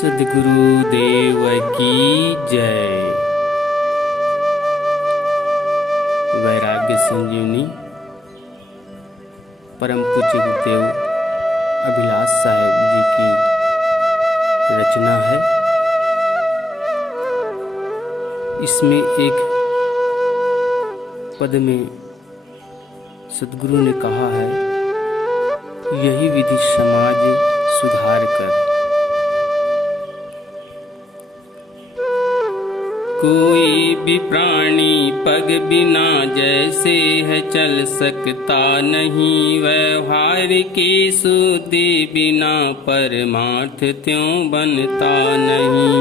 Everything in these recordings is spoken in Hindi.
सद्गुरु देव की जय। वैराग्य संजीवनी परम पूज्य गुरुदेव अभिलाष साहेब जी की रचना है। इसमें एक पद में सद्गुरु ने कहा है, यही विधि समाज सुधार कर। कोई भी प्राणी पग बिना जैसे है चल सकता नहीं, व्यवहार की शुद्धि बिना परमार्थ त्यों बनता नहीं।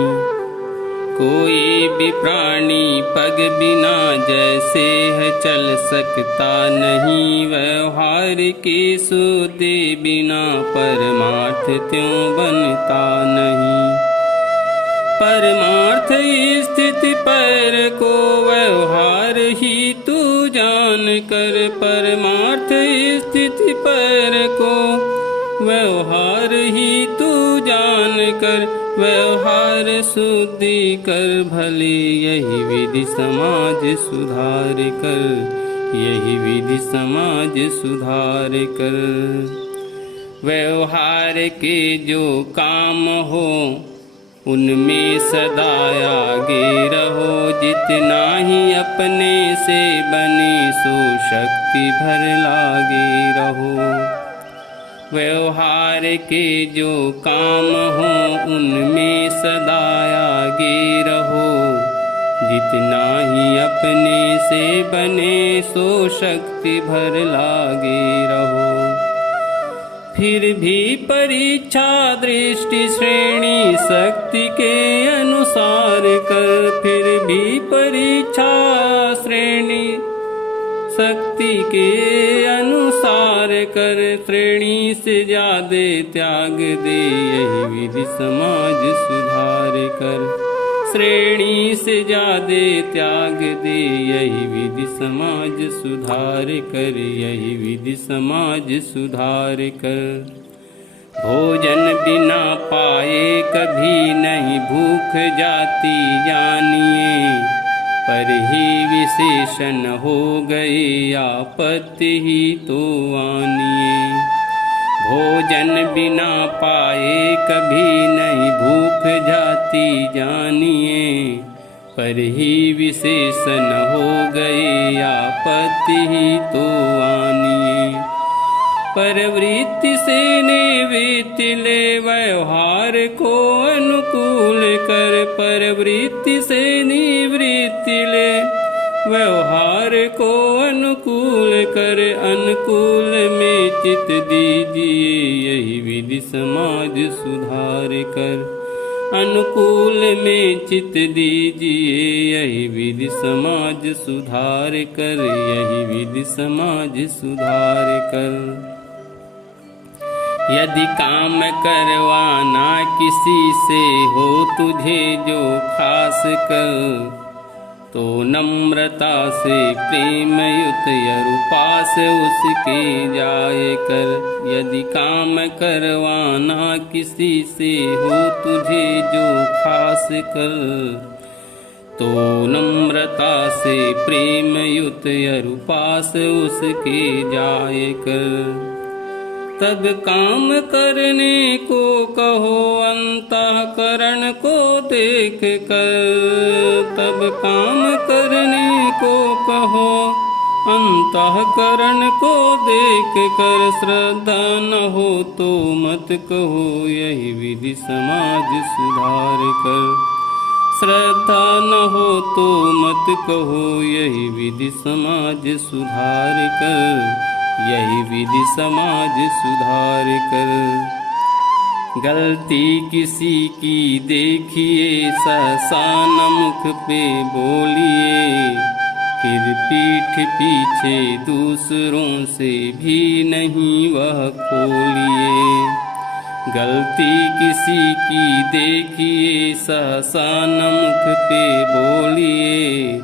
कोई भी प्राणी पग बिना जैसे है चल सकता नहीं, व्यवहार की शुद्धि बिना परमार्थ त्यों बनता नहीं। परमार्थ स्थिति पर को व्यवहार ही तू जान कर, परमार्थ स्थिति पर को व्यवहार ही तू जान कर, व्यवहार शुद्धि कर भले यही विधि समाज सुधार कर, यही विधि समाज सुधार कर। व्यवहार के जो काम हो उनमें सदा आगे रहो, जितना ही अपने से बने सो शक्ति भर लागे रहो। व्यवहार के जो काम हो उनमें सदा आगे रहो, जितना ही अपने से बने सो शक्ति भर लागे रहो। फिर भी परीक्षा दृष्टि श्रेणी शक्ति के अनुसार कर, फिर भी परीक्षा श्रेणी शक्ति के अनुसार कर, श्रेणी से ज्यादा त्याग दे यही विधि समाज सुधार कर। श्रेणी से ज्यादा त्याग दे यही विधि समाज सुधार कर, यही विधि समाज सुधार कर। भोजन बिना पाए कभी नहीं भूख जाती जानिए, पर ही विशेषण हो गए आपत्ति ही तो आनिए। भोजन बिना पाए कभी नहीं भूख जाती जानिए, पर ही विशेषण हो गए आपत्ति ही तो आनिए। परवृत्ति से निवृत्ति ले व्यवहार को अनुकूल कर, परवृत्ति से निवृत्ति ले व्यवहार को अनुकूल कर। अनुकूल में चित दीजिए यही विधि समाज सुधार कर, अनुकूल में चित दीजिए यही विधि समाज सुधार कर, यही विधि समाज सुधार कर। यदि काम करवाना किसी से हो तुझे जो खास कर, तो नम्रता से प्रेम युत उपास उसके जाए कर। यदि काम करवाना किसी से हो तुझे जो खास कर, तो नम्रता से प्रेम युत उपास उसके जाए कर। तब काम करने को कहो अंतःकरण को देख कर, तब काम करने को कहो अंतःकरण को देख कर। श्रद्धा न हो तो मत कहो यही विधि समाज सुधार कर, श्रद्धा न हो तो मत कहो यही विधि समाज सुधार कर, यही विधि समाज सुधार कर। गलती किसी की देखिए सहसा न मुख पे बोलिए, फिर पीठ पीछे दूसरों से भी नहीं वह खोलिए। गलती किसी की देखिए सहसा न मुख पे बोलिए,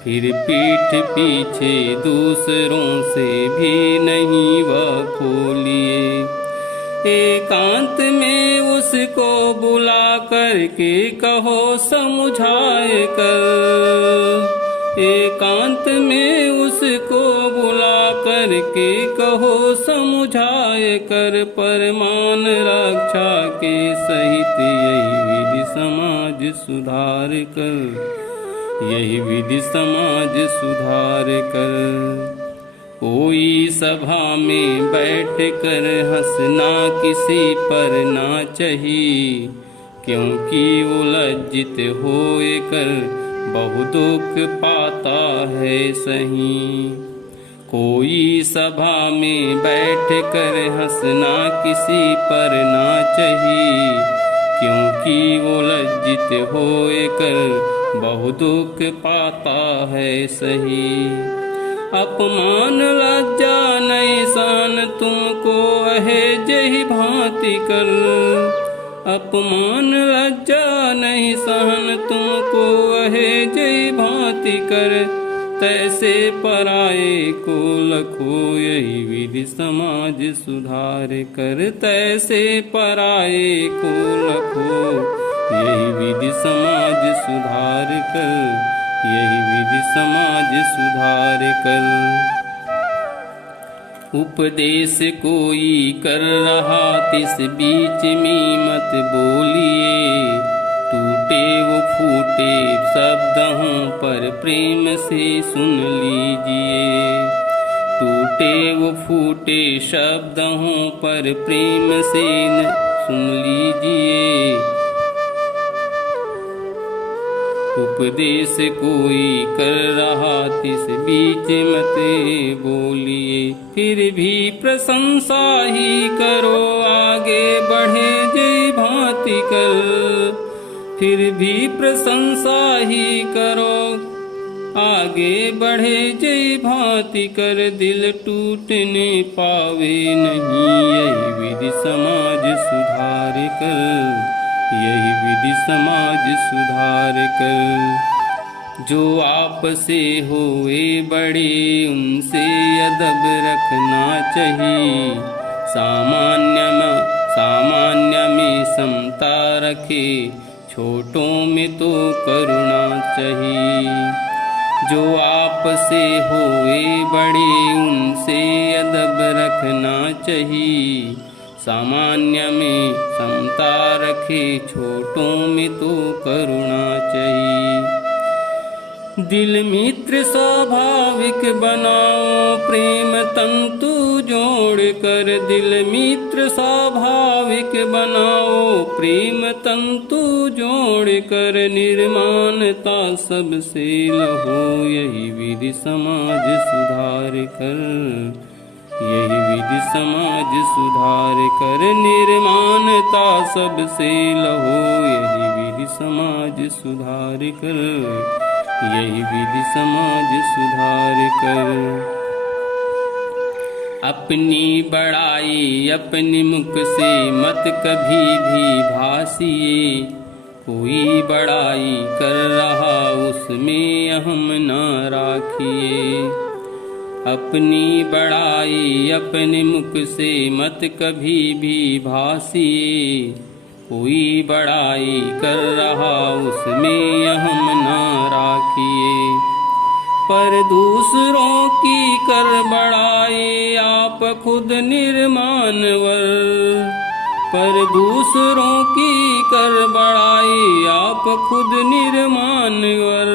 फिर पीठ पीछे दूसरों से भी नहीं वह खोलिए। एकांत में उसको बुला करके कहो समझाए कर। एकांत में उसको बुला करके कहो समझाए कर। परमान रक्षा के सहित यही विधि समाज सुधार कर। यही विधि समाज सुधार कर। कोई सभा में बैठ कर हंसना किसी पर ना चाहिए, क्योंकि वो लज्जित होए कर बहु दुख पाता है सही। कोई सभा में बैठ कर हंसना किसी पर ना चाहिए, क्योंकि वो लज्जित होए कर बहु दुख पाता है सही। अपमान लज्जा नहीं सहन तुमको है जही भांति कर। अपमान लज्जा नहीं सहन तुमको है जही भांति कर। तैसे पराये को लखो यही विधि समाज सुधार कर। तैसे पराये को लखो यही विधि समाज सुधार कर। यही विधि समाज सुधार कर। उपदेश कोई कर रहा तिस बीच में मत बोलिए। टूटे वो फूटे शब्दों पर प्रेम से सुन लीजिए। टूटे वो फूटे शब्दों पर प्रेम से सुन लीजिए। उपदेश कोई कर रहा तिस बीच मत बोलिए। फिर भी प्रशंसा ही करो आगे बढ़े जय भांति कर। फिर भी प्रशंसा ही करो आगे बढ़े जय भांति कर। दिल टूटने पावे नहीं यही विधि समाज सुधार कर। यही विधि समाज सुधार कर। जो आप से होए बड़े उनसे अदब रखना चाहिए। सामान्य में समता रखे, छोटों में तो करुणा चाहिए। जो आप से होए बड़े उनसे अदब रखना चाहिए। सामान्य में समता रखे, छोटों में तो करुणा चाहिए। दिल मित्र स्वाभाविक बनाओ प्रेम तंतु जोड़ कर। दिल मित्र स्वाभाविक बनाओ प्रेम तंतु जोड़ कर। निर्माणता सबसे लहो यही विधि समाज सुधार कर। यही विधि समाज सुधार कर। निर्माणता सबसे लहो यही विधि समाज सुधार कर। यही विधि समाज सुधार कर। अपनी बड़ाई अपने मुख से मत कभी भी भासिए। कोई बड़ाई कर रहा उसमें अहम न राखिए। अपनी बड़ाई अपने मुख से मत कभी भी भासिए। कोई बड़ाई कर रहा उसमें अहम न राखिए। पर दूसरों की कर बड़ाई आप खुद निर्माणवर। पर दूसरों की कर बड़ाई आप खुद निर्माणवर।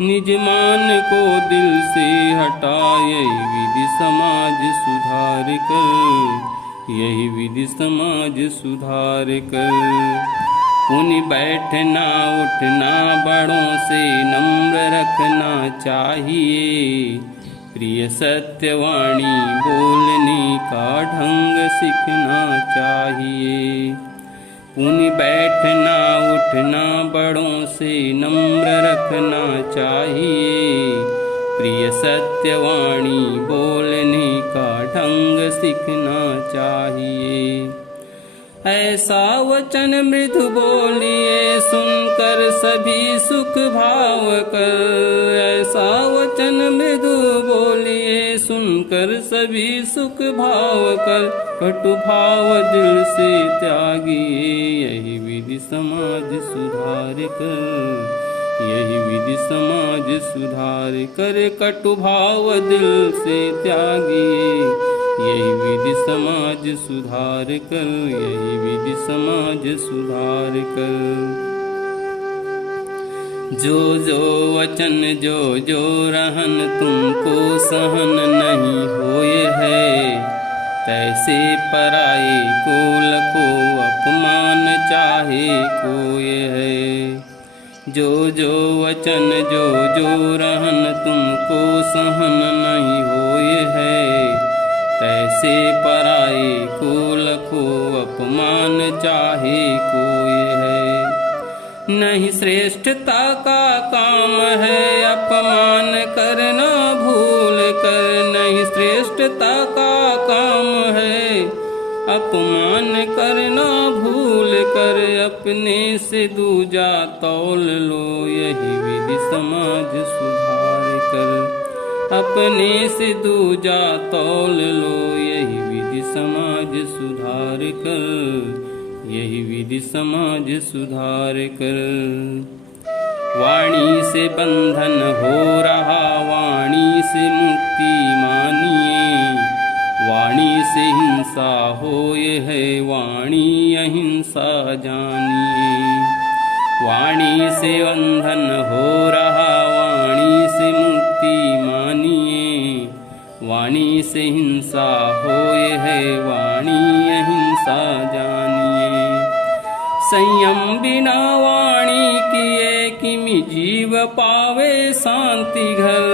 निज मान को दिल से हटाए विधि समाज सुधार कर। यही विधि समाज सुधार कर। उन्हें बैठना उठना बड़ों से नम्र रखना चाहिए। प्रिय सत्यवाणी बोलने का ढंग सीखना चाहिए। उन्हें बैठना उठना बड़ों से नम्र रखना चाहिए। प्रिय सत्यवाणी बोलने का ढंग सीखना चाहिए। ऐसा वचन मृदु बोलिए सुनकर सभी सुख भाव कर। ऐसा वचन मृदु बोलिए सुनकर सभी सुख भाव कर। कटु भाव दिल से त्यागिए यही विधि समाज सुधार कर। यही विधि समाज सुधार कर। कटु भाव दिल से त्यागिए यही विधि समाज सुधार कर। यही विधि समाज सुधार कर। जो जो वचन जो जो रहन तुमको सहन नहीं होए है। तैसे पराए कुल को अपमान चाहे कोय है। जो जो वचन जो जो रहन तुमको सहन नहीं होए है। तैसे पराए कुल को अपमान चाहे कोय है। नहीं श्रेष्ठता का काम है अपमान करना भूल कर। नहीं श्रेष्ठता का काम है अपमान करना भूल कर। अपने से दूजा तौल लो यही विधि समाज सुधार कर। अपने से दूजा तौल लो यही विधि समाज सुधार कर। यही विधि समाज सुधार कर। वाणी से बंधन हो रहा वाणी से मुक्ति मानिए। वाणी से हिंसा होए है वाणी अहिंसा जानिए। वाणी से बंधन हो रहा वाणी से मुक्ति मानिए। वाणी से हिंसा होए है वाणी अहिंसा जानिए। संयम बिना वाणी किए किमि जीव पावे शांति घर।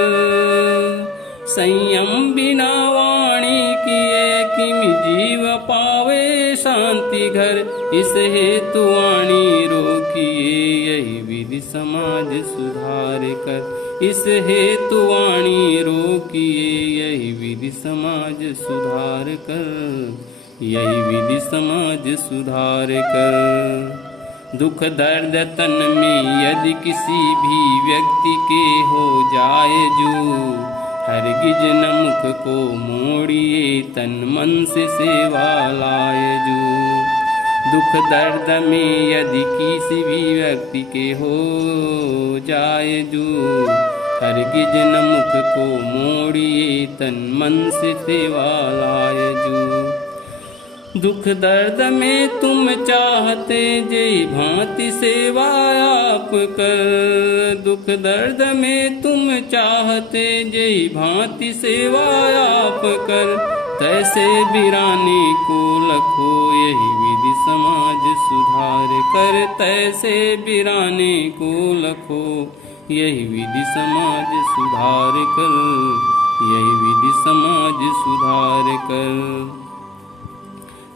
संयम बिना वाणी किए किमि जीव पावे शांति घर। इस हेतु वाणी रोकिए यही विधि समाज सुधार कर। इस हेतु वाणी रोकिए यही विधि समाज सुधार कर। यही विधि समाज सुधार कर। दुख दर्द तन में यदि किसी भी व्यक्ति के हो जाए जो। हरगिज न मुख को मोड़िए तन मन से सेवा लाए जो। दुख दर्द में यदि किसी भी व्यक्ति के हो जाए जो। हरगिज न मुख को मोड़िए तन मन से सेवा लाए जो। दुख दर्द में तुम चाहते जय भांति सेवा आप कर। दुख दर्द में तुम चाहते जय भांति सेवा आप कर। तैसे बिराने को लखो यही विधि समाज सुधार कर। तैसे बिराने को लखो यही विधि समाज सुधार कर। यही विधि समाज सुधार कर।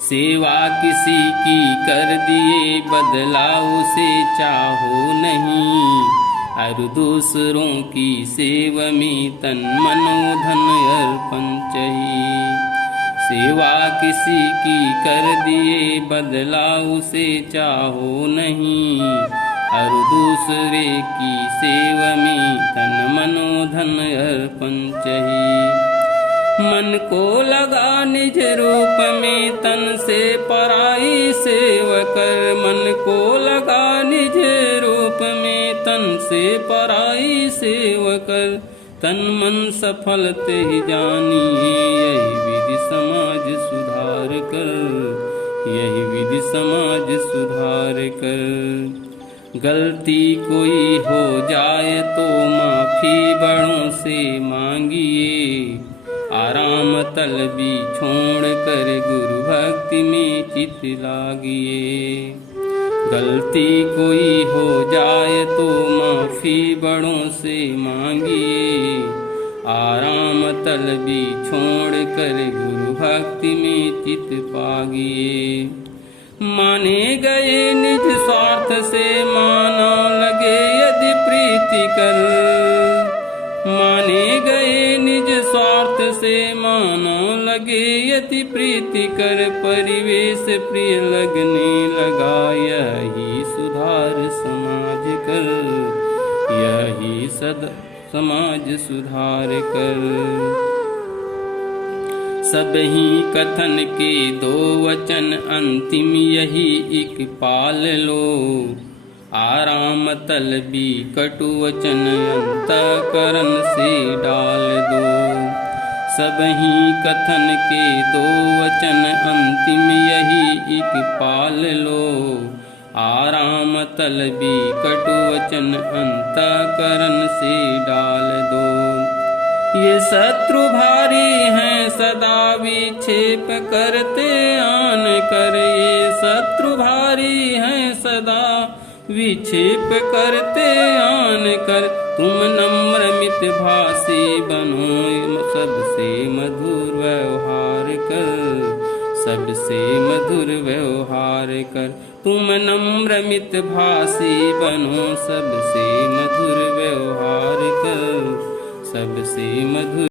सेवा किसी की कर दिए बदला उसे चाहो नहीं। और दूसरों की सेवा में तन मनो धन अर्पण चाहिए। सेवा किसी की कर दिए बदला उसे चाहो नहीं। और दूसरे की सेवा में तन मनो धन अर्पण चाहिए। मन को लगा निज रूप में तन से पराई सेवा कर। मन को लगा निज रूप में तन से पराई सेवा कर। तन मन सफल ते ही जानिए यही विधि समाज सुधार कर। यही विधि समाज सुधार कर। गलती कोई हो जाए तो माफी बड़ों से मांगिए। आराम तलबी छोड़ कर गुरु भक्ति में चित लागिए। गलती कोई हो जाए तो माफी बड़ों से मांगिए। आराम तलबी छोड़ कर गुरु भक्ति में चित पागिए। माने गए निज स्वार्थ से माना लगे यदि प्रीति कर। माने गए निज स्वार्थ से मानो लगे, यति प्रीति कर परिवेश प्रिय लगने लगा। यही सुधार समाज कर, यही समाज सुधार कर। सब ही कथन के दो वचन, अंतिम यही एक पाल लो। आराम तलबी कटु वचन, अंतःकरण से डाल दो। सब ही कथन के दो वचन, अंतिम यही एक पाल लो। आराम तलबी कटु वचन, अंतःकरण से डाल दो। ये शत्रु भारी हैं सदा विक्षेप करते आन कर। ये शत्रु भारी हैं सदा विक्षेप करते आन कर। तुम नम्र मित भाषी बनो, सबसे मधुर व्यवहार कर। सबसे मधुर व्यवहार कर। तुम नम्र मित भाषी बनो, सबसे मधुर व्यवहार कर। सबसे मधुर